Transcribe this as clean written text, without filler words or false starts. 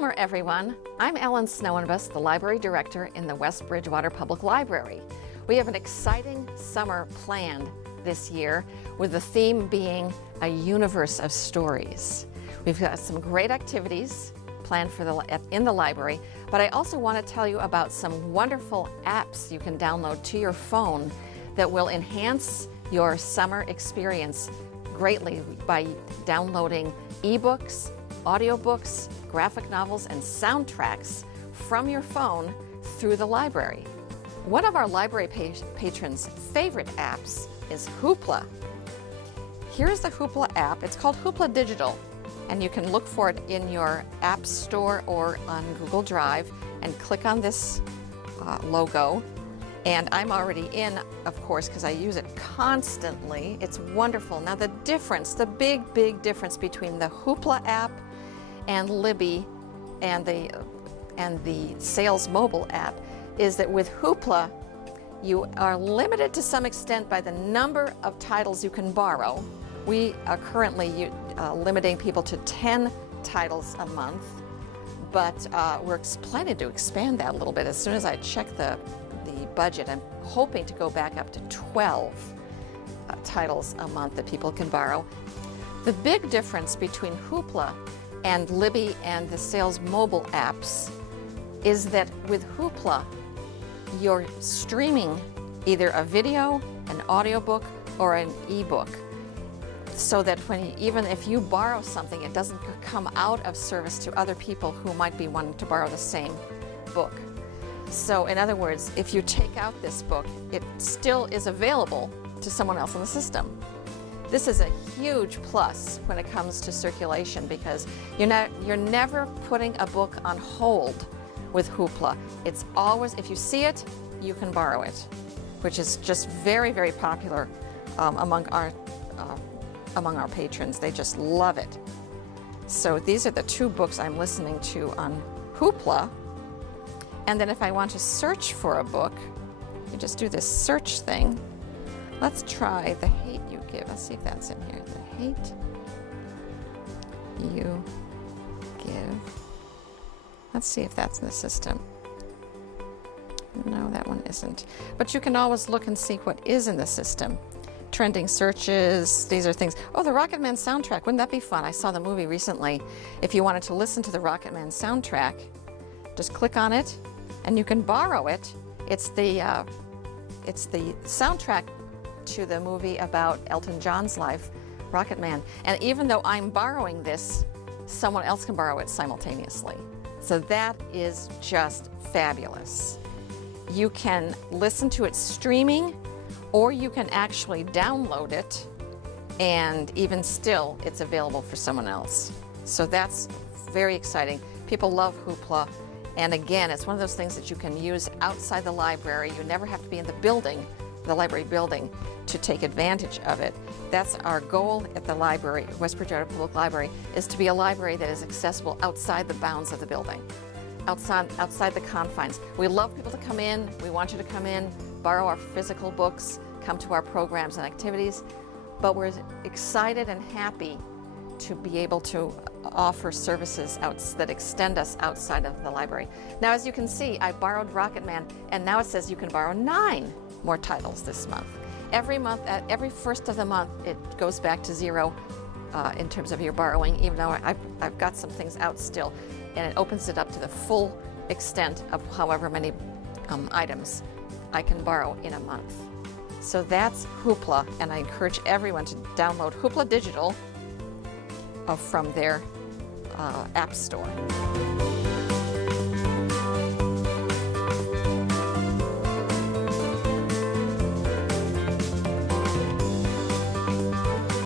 summer, everyone. I'm Ellen Snoeyenbos, the Library Director in the West Bridgewater Public Library. We have an exciting summer planned this year with the theme being a universe of stories. We've got some great activities planned in the library, but I also want to tell you about some wonderful apps you can download to your phone that will enhance your summer experience greatly by downloading ebooks, audiobooks, graphic novels, and soundtracks from your phone through the library. One of our library patrons' favorite apps is HOOPLA. Here's the HOOPLA app. It's called HOOPLA Digital, and you can look for it in your app store or on Google Drive and click on this logo. And I'm already in, of course, because I use it constantly. It's wonderful. Now the big difference between the HOOPLA app and Libby and the Sales mobile app is that with HOOPLA, you are limited to some extent by the number of titles you can borrow. We are currently limiting people to 10 titles a month, but we're planning to expand that a little bit. As soon as I check the budget, I'm hoping to go back up to 12 titles a month that people can borrow. The big difference between HOOPLA and Libby and the Sales mobile apps is that with HOOPLA, you're streaming either a video, an audiobook, or an ebook, so that even if you borrow something, it doesn't come out of service to other people who might be wanting to borrow the same book. So in other words, if you take out this book, it still is available to someone else in the system. This is a huge plus when it comes to circulation because you're never putting a book on hold with HOOPLA. It's always, if you see it, you can borrow it, which is just very, very popular among our patrons. They just love it. So these are the two books I'm listening to on HOOPLA. And then if I want to search for a book, you just do this search thing. Let's try The Hate You Give. Let's see if that's in here. The Hate You Give. Let's see if that's in the system. No, that one isn't. But you can always look and see what is in the system. Trending searches, these are things. Oh, the Rocketman soundtrack, wouldn't that be fun? I saw the movie recently. If you wanted to listen to the Rocketman soundtrack, just click on it and you can borrow it. It's the soundtrack to the movie about Elton John's life, Rocketman. And even though I'm borrowing this, someone else can borrow it simultaneously. So that is just fabulous. You can listen to it streaming, or you can actually download it, and even still, it's available for someone else. So that's very exciting. People love HOOPLA. And again, it's one of those things that you can use outside the library. You never have to be in the building, the library building, to take advantage of it. That's our goal at the library, West Bridgewater Public Library, is to be a library that is accessible outside the bounds of the building, outside the confines. We love people to come in. We want you to come in, borrow our physical books, come to our programs and activities, but we're excited and happy to be able to offer services that extend us outside of the library. Now, as you can see, I borrowed Rocketman, and now it says you can borrow 9 more titles this month. Every month, at every first of the month, it goes back to 0 in terms of your borrowing, even though I've got some things out still, and it opens it up to the full extent of however many items I can borrow in a month. So that's HOOPLA, and I encourage everyone to download HOOPLA Digital from their app store.